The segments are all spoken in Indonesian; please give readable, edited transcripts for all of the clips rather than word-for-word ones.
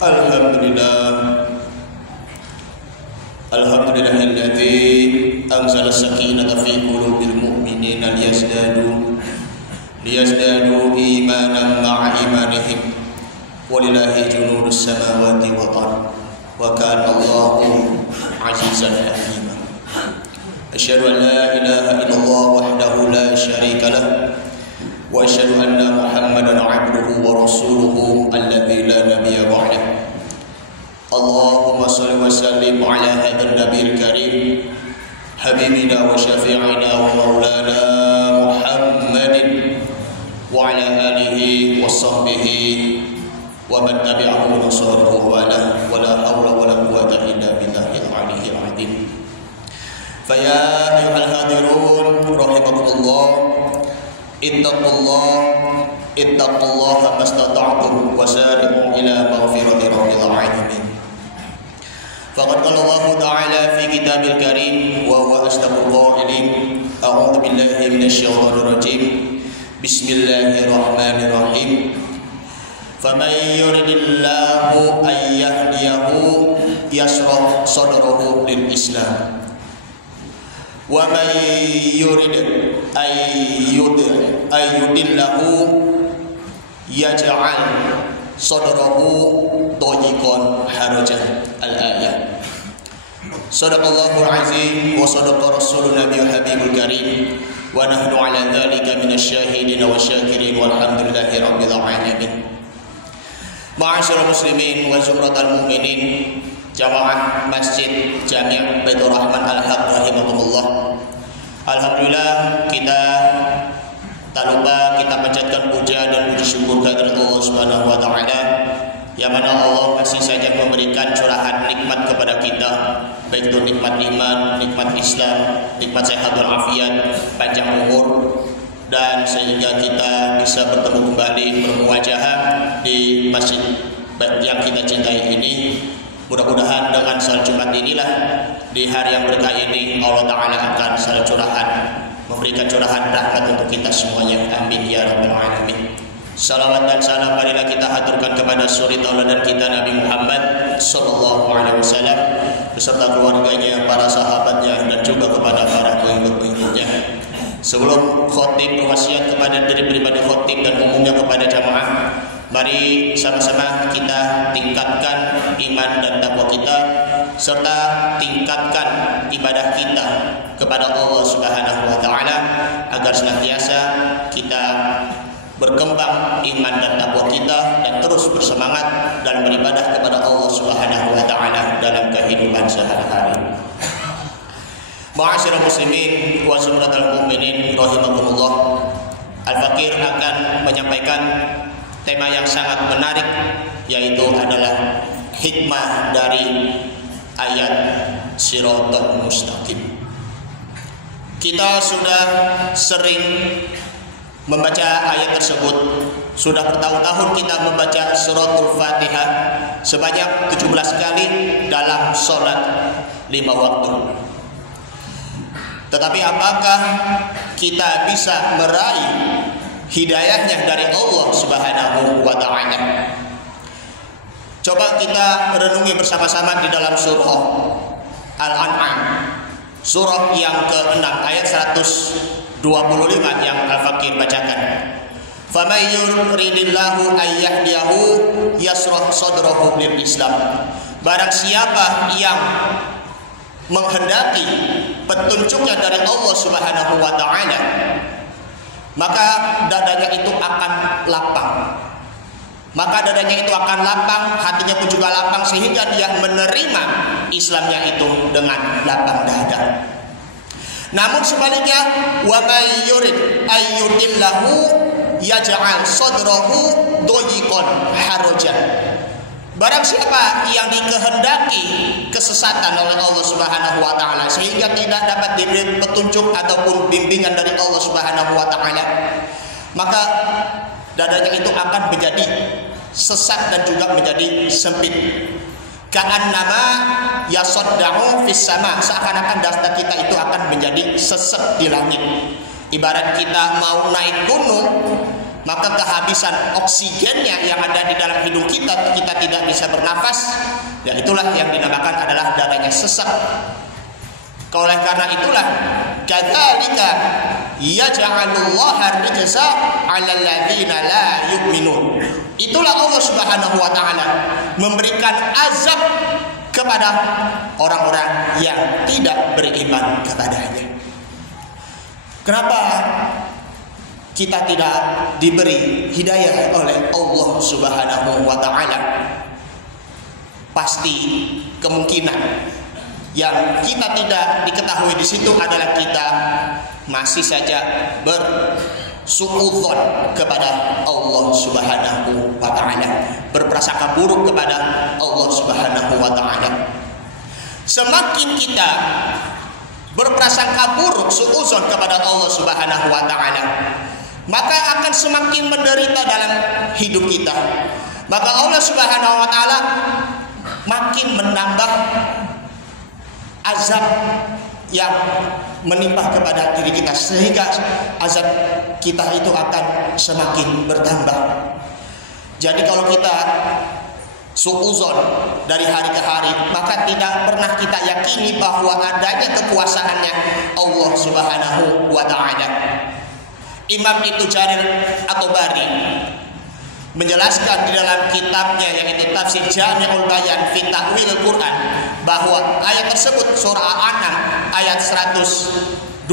Alhamdulillahilladzi anzala sakinata fi qulubil mu'minina liyazdadu imanan ma'a imanihim walillahi junudus samawati wal ardh wa kana Allahu azizan hakima. Asyhadu an la ilaha illallah wahdahu la syarika lah wa asyhadu anna Muhammadan 'abduhu wa rasuluhu alladzi la nabiyya ba'dahu. Allahumma salli wa sallim ala hadzal nabiyil karim habibina wa syafi'ina wa maulana Muhammadin wa ala alihi wa sahbihi wa man tabi'ahu wa nasarahu wa la hawla wa la quwwata illa billahil aliyyil azim. Fa ya ayyuhal hadirun rahimakumullah, ittaqullaha mastata'tum wa sari'u ila maghfirati rabbil alamin. Faqad qala Allah Ta'ala fi kitabil karim wa huwa asdaqul qailin. A'udzu billahi minasyaitonir rajim. Bismillahirrahmanirrahim. Faman yuridillahu an yahdiyahu yashrah sadrahu lil Islam. Wa man yurid ayyudillahu yaj'al sadrahu dayiqan harajan. Al-ayat. Shadaqallahul azim wa shadaqa rasulun nabiyul habibul karim wa nahnu ala dzalika minasyahidin wa syakirin walhamdulillahi rabbil alamin. Ma'asyiral muslimin wa zumratal mu'minin, jamaah Masjid Jami' Baitur Rahman Al-Haq rahimakumullah. Alhamdulillah, kita tak lupa kita panjatkan puja dan puji syukur kehadirat Allah Subhanahu wa taala, yang mana Allah masih saja memberikan curahan nikmat kepada kita, baik itu nikmat iman, nikmat Islam, nikmat sehat walafiat, panjang umur, dan sehingga kita bisa bertemu kembali bermuwajahah di masjid yang kita cintai ini. Mudah-mudahan dengan salat Jumat inilah, di hari yang berkah ini, Allah Ta'ala akan salat curahan, memberikan curahan rahmat untuk kita semuanya. Amin ya rabbal alamin. Salawat dan salam marilah kita haturkan kepada suri tauladan kita Nabi Muhammad sallallahu alaihi wasallam beserta keluarganya, para sahabatnya, dan juga kepada para pengikut-pengikutnya. Sebelum khotib berwasiat kepada diri pribadi khotib dan umumnya kepada jamaah, mari sama-sama kita tingkatkan iman dan takwa kita serta tingkatkan ibadah kita kepada Allah Subhanahu wa taala agar senantiasa kita berkembang iman dan takwa kita dan terus bersemangat dalam beribadah kepada Allah Subhanahu wa taala dalam kehidupan sehari-hari. Ma'asyiral muslimin wa zumratal mu'minin rahimakumullah. Al-Fakir akan menyampaikan tema yang sangat menarik, yaitu adalah hikmah dari ayat Shiratal Mustaqim. Kita sudah sering membaca ayat tersebut. Sudah bertahun-tahun kita membaca suratul Fatihah sebanyak 17 kali dalam sholat 5 waktu. Tetapi apakah kita bisa meraih hidayahnya dari Allah Subhanahu wa ta'ala? Coba kita renungi bersama-sama di dalam surah Al-An'am, surah yang ke-6 ayat 125 yang Al-Fakir bacakan. Faman yuridillahu ayyahdiyahu yashrah sadrahu lil Islam. Barang siapa yang menghendaki petunjuknya dari Allah Subhanahu wa taala, maka dadanya itu akan lapang. Maka dadanya itu akan lapang, hatinya pun juga lapang, sehingga dia menerima Islamnya itu dengan lapang dada. Namun sebaliknya, wa may yurid ayyudillahu yaj'al sadrahu dayiqan harajan. Barang siapa yang dikehendaki kesesatan oleh Allah Subhanahu wa taala sehingga tidak dapat diberi petunjuk ataupun bimbingan dari Allah Subhanahu wa taala, maka dadanya itu akan menjadi sesak dan juga menjadi sempit. Ka'annama yasadda'u fis sama, seakan-akan dada kita itu akan menjadi sesek di langit. Ibarat kita mau naik gunung maka kehabisan oksigennya yang ada di dalam hidung kita, kita tidak bisa bernafas, dan itulah yang dinamakan adalah dadanya sesak. Oleh karena itulah, kadzalika yaj'alullaha rijza 'alal ladzina la yu'minun. Itulah Allah Subhanahu wa taala memberikan azab kepada orang-orang yang tidak beriman kepadanya. Kenapa kita tidak diberi hidayah oleh Allah Subhanahu wa taala? Pasti kemungkinan yang kita tidak diketahui di situ adalah kita masih saja bersuudzon kepada Allah Subhanahu wa taala, berprasangka buruk kepada Allah Subhanahu wa taala. Semakin kita berprasangka buruk, suudzon kepada Allah Subhanahu wa taala, maka akan semakin menderita dalam hidup kita. Maka Allah Subhanahu wa taala makin menambah azab yang menimpa kepada diri kita, sehingga azab kita itu akan semakin bertambah. Jadi kalau kita suudzon dari hari ke hari, maka tidak pernah kita yakini bahwa adanya kekuasaannya Allah Subhanahu wa taala. Imam Ibnu Jarir At-Tabari menjelaskan di dalam kitabnya yaitu Tafsir Jami'ul Bayan fi Ta'wilil Quran bahwa ayat tersebut surah Al-An'am ayat 125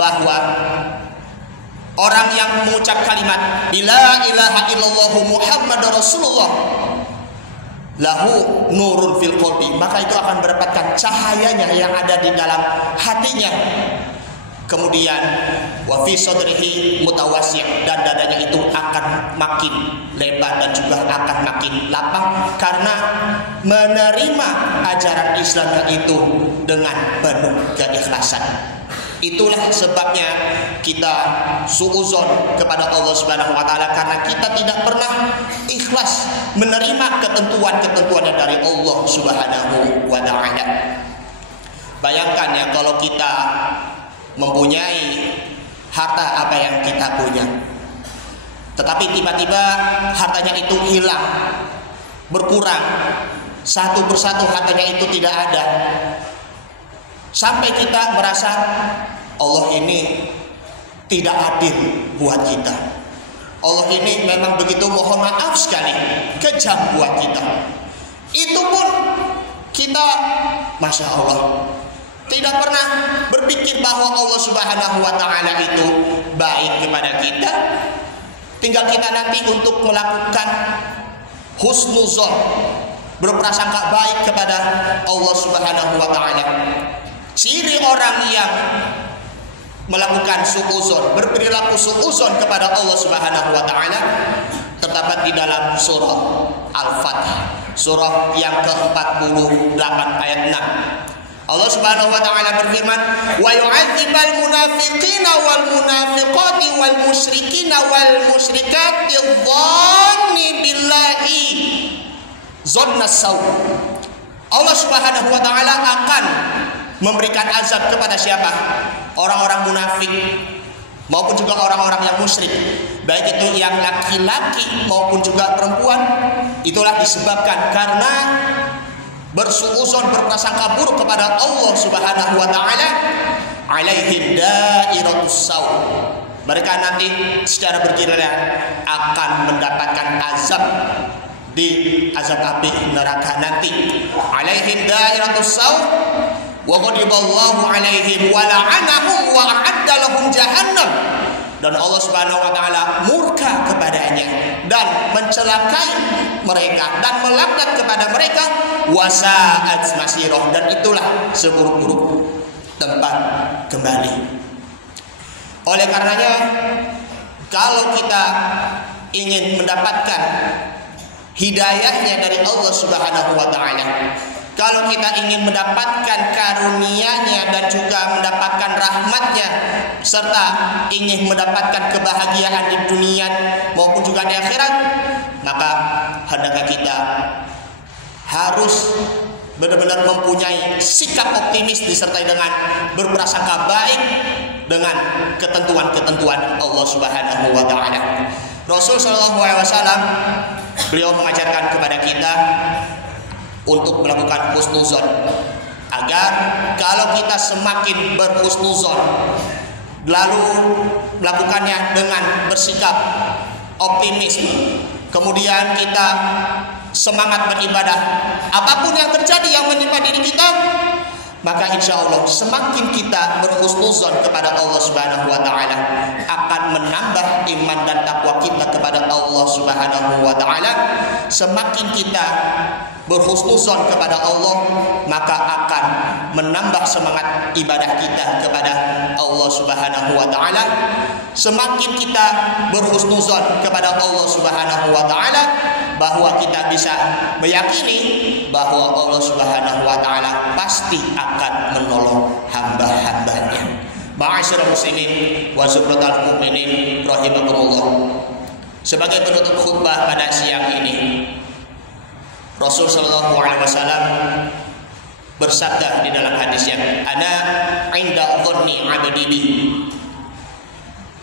bahwa orang yang mengucap kalimat la ilaha illallah Muhammadur Rasulullah lahu nurun fil qalbi, maka itu akan mendapatkan cahayanya yang ada di dalam hatinya. Kemudian wa fi sadrihi mutawassi', dan dadanya itu akan makin lebar dan juga akan makin lapang karena menerima ajaran Islam itu dengan penuh keikhlasan. Itulah sebabnya kita suudzon kepada Allah Subhanahu wa taala, karena kita tidak pernah ikhlas menerima ketentuan-ketentuan dari Allah Subhanahu wa taala. Bayangkan ya, kalau kita mempunyai harta apa yang kita punya, tetapi tiba-tiba hartanya itu hilang, berkurang, satu persatu hartanya itu tidak ada, sampai kita merasa Allah ini tidak adil buat kita, Allah ini memang begitu mohon maaf sekali kejam buat kita. Itu pun kita Masya Allah tidak pernah berpikir bahwa Allah Subhanahu wa taala itu baik kepada kita. Tinggal kita nanti untuk melakukan husnuzon, berprasangka baik kepada Allah Subhanahu wa taala. Ciri orang yang melakukan suudzon, berperilaku suudzon kepada Allah Subhanahu wa taala terdapat di dalam surah Al-Fath, surah yang ke-48 ayat 6. Allah Subhanahu wa taala berfirman, "Wa yu'adzibal munafiqina wal munafiqati wal musyrikina wal musyrikati dhanni billahi dhanna saw." Allah Subhanahu wa taala akan memberikan azab kepada siapa? Orang-orang munafik maupun juga orang-orang yang musyrik, baik itu yang laki-laki maupun juga perempuan. Itulah disebabkan karena bersuudzon, berprasangka buruk kepada Allah Subhanahu wa taala. Alaihim dairatus saw, mereka nanti secara bergiliran akan mendapatkan azab di azab api neraka nanti. Alaihim dairatus saw wa ghadiballahu alaihim wa la'anahum wa a'adda lahum jahannam, dan Allah Subhanahu wa taala murka kepadanya dan mencelakai mereka dan melaknat kepada mereka, wasa'at masirah, dan itulah seburuk-buruk tempat kembali. Oleh karenanya, kalau kita ingin mendapatkan hidayahnya dari Allah Subhanahu wa taala, kalau kita ingin mendapatkan karunia-Nya dan juga mendapatkan rahmat-Nya, serta ingin mendapatkan kebahagiaan di dunia maupun juga di akhirat, maka hendaknya kita harus benar-benar mempunyai sikap optimis disertai dengan berprasangka baik dengan ketentuan-ketentuan Allah Subhanahu wa taala. Rasul sallallahu alaihi wasallam beliau mengajarkan kepada kita untuk melakukan husnuzon, agar kalau kita semakin berhusnuzon lalu melakukannya dengan bersikap optimis, kemudian kita semangat beribadah, apapun yang terjadi yang menimpa diri kita, maka insya Allah semakin kita berhusnuzon kepada Allah Subhanahu wa taala akan menambah iman dan takwa kita kepada Allah Subhanahu wa taala. Semakin kita berhusnuzon kepada Allah, maka akan menambah semangat ibadah kita kepada Allah Subhanahu wa taala. Semakin kita berhusnuzon kepada Allah Subhanahu wa taala, bahwa kita bisa meyakini bahwa Allah Subhanahu wa taala pasti akan menolong hamba-hambanya. Ma'asyiral muslimin wa zumratal mu'minin rahimakumullah. Sebagai penutup khutbah pada siang ini, Rasul sallallahu alaihi wasallam bersabda di dalam hadisnya, "Ana 'inda dhanni 'abdi bi."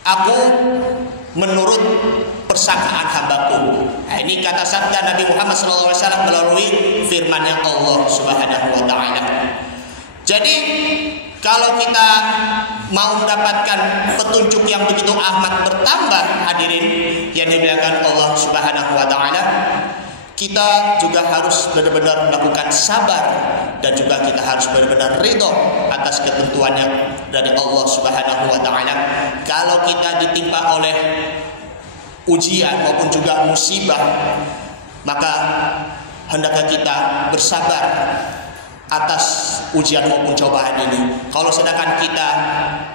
Aku menurut persangkaan hambaku. Nah, ini kata sabda Nabi Muhammad SAW melalui firman-Nya Allah Subhanahu wa taala. Jadi kalau kita mau mendapatkan petunjuk yang begitu amat bertambah, hadirin yang dimuliakan Allah Subhanahu wa taala, kita juga harus benar-benar melakukan sabar, dan juga kita harus benar-benar ridho atas ketentuannya dari Allah Subhanahu wa taala. Kalau kita ditimpa oleh ujian maupun juga musibah, maka hendaknya kita bersabar atas ujian maupun cobaan ini. Kalau sedangkan kita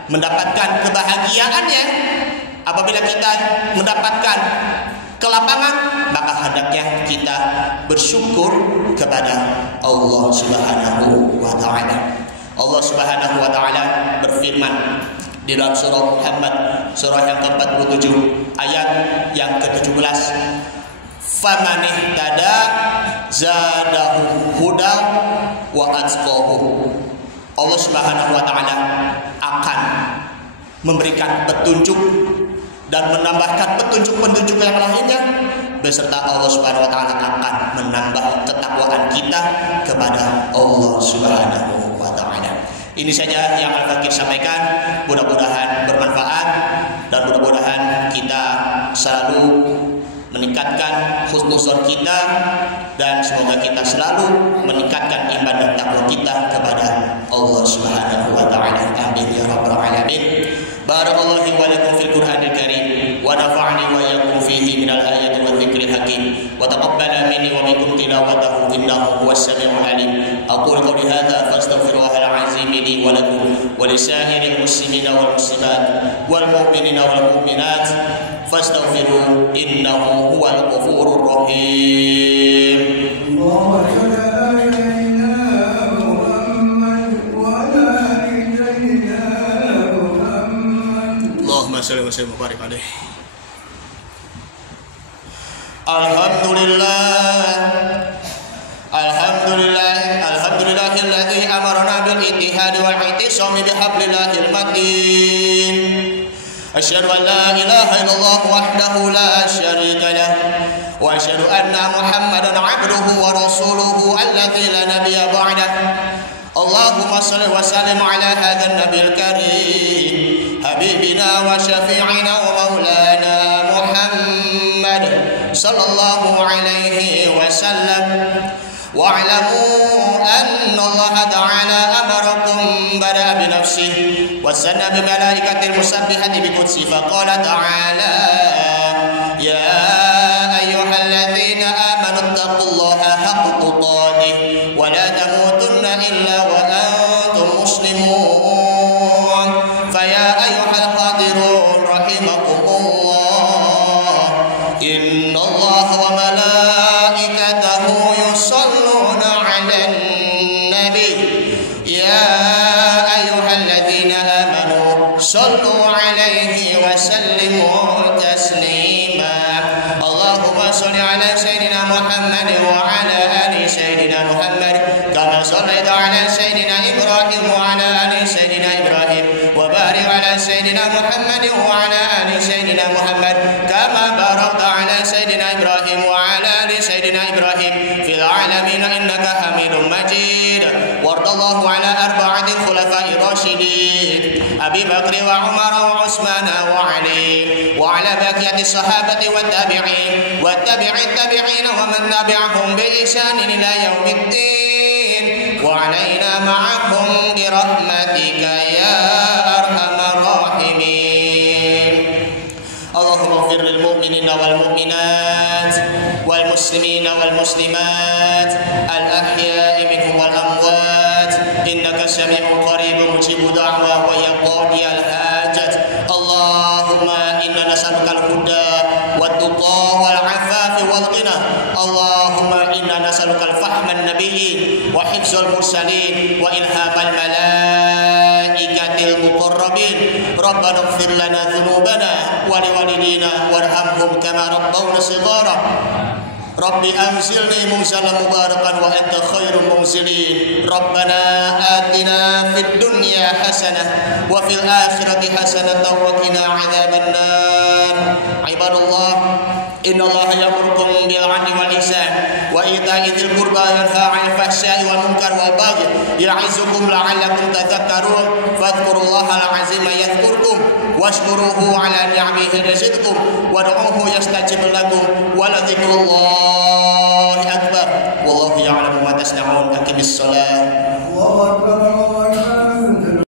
mendapatkan kebahagiaannya, apabila kita mendapatkan kelapangan, maka hendaknya kita bersyukur kepada Allah Subhanahu wa taala. Allah Subhanahu wa taala berfirman di dalam surah Muhammad, surah yang ke-47 ayat yang ke-17, "Faman ihtada zadahu huda wa atqahu." Allah Subhanahu wa taala akan memberikan petunjuk dan menambahkan petunjuk-petunjuk yang lainnya, beserta Allah Subhanahu wa taala akan menambah ketakwaan kita kepada Allah Subhanahu wa taala. Ini saja yang Al-Fakir sampaikan, mudah-mudahan bermanfaat dan mudah-mudahan kita selalu meningkatkan husnuzon kita, dan semoga kita selalu meningkatkan iman dan takwa kita kepada Allah Subhanahu wa taala. Amin ya rabbal alamin. Barakallahu wa lakum fil Qur'anil Karim wa nafa'ani wa iyyakum fihi minal ayati wa dzikril hakim wa taqabbala minni wa minkum tilawatahu innahu huwas samiul alim. Aqulu qawli hadza fastaghfirullahal azim li wa lakum wa lisa'iril muslimina wal muslimat wal mu'minina wal mu'minat fastaghfiruhu innahu huwal ghafurur rahim. Allahumma shalli wa sallim wa barik alaihi. Alhamdulillahilladzi amarna bil ittihadi wal i'tisami bihablillahil matin. Asyhadu an la ilaha illallah wahdahu la syarika lah wa asyhadu anna Muhammadan 'abduhu wa rasuluhu alladzi la nabiyya ba'dah. Allahumma shalli wa sallim ala hadzal nabiyil karim habibina wa syafi'ina wa maulana Muhammad sallallahu alaihi wasallam. Wa'lamu anna Allah ta'ala amarakum bada'a bi nafsihi wa sanna bi malaikatil musabbihati bi qudsi faqala ta'ala ya ayyuhalladzina amanu taqullaha haqqa tuqatih wa la tamutunna illa wa antum muslimun. Fa ya ayyuhal hadirun rahimakumullah, innallaha wa malaikatahu yusalluna 'alan nabi ya ayyuhalladzina amanu sallu 'alaihi wa sallimu الله على أربعة الخلفاء الراشدين أبي بكر وعمر وعثمان وعلي وعلى بقية الصحابة والتابعين التابعين ومن تبعهم بإحسان إلى يوم الدين وعلينا معهم برحمتك يا أرحم الراحمين. اللهم اغفر للمؤمنين والمؤمنات والمسلمين والمسلمات الأحياء منهم والأموات إنك سميع قريب مجيب دعوة ويا قاضي الحاجات. اللهم إنا نسألك الهدى والتقى والعفاف والغنى. اللهم إنا نسألك الفهم النبيين وحفظ المرسلين وإلهام الملائكة المقربين. ربنا اغفر لنا ذنوبنا ولوالدينا وارحمهم كما ربونا صغارا. ربي أنزلني منزلا مباركا وأنت خير المنزلين. ربنا آتنا في الدنيا حسنة وفي الآخرة حسنة وقنا عذاب النار. عباد الله إن الله يأمركم بالعدل والإحسان وإيتاء ذي القربى وينهى عن الفحشاء والمنكر والبغي يعظكم لعلكم تذكرون. فاذكروا الله العظيم يذكركم واشكروه على نعمه يزدكم وادعوه يستجب لكم ولذكر الله أكبر والله يعلم ما تصنعون. أقم الصلاة.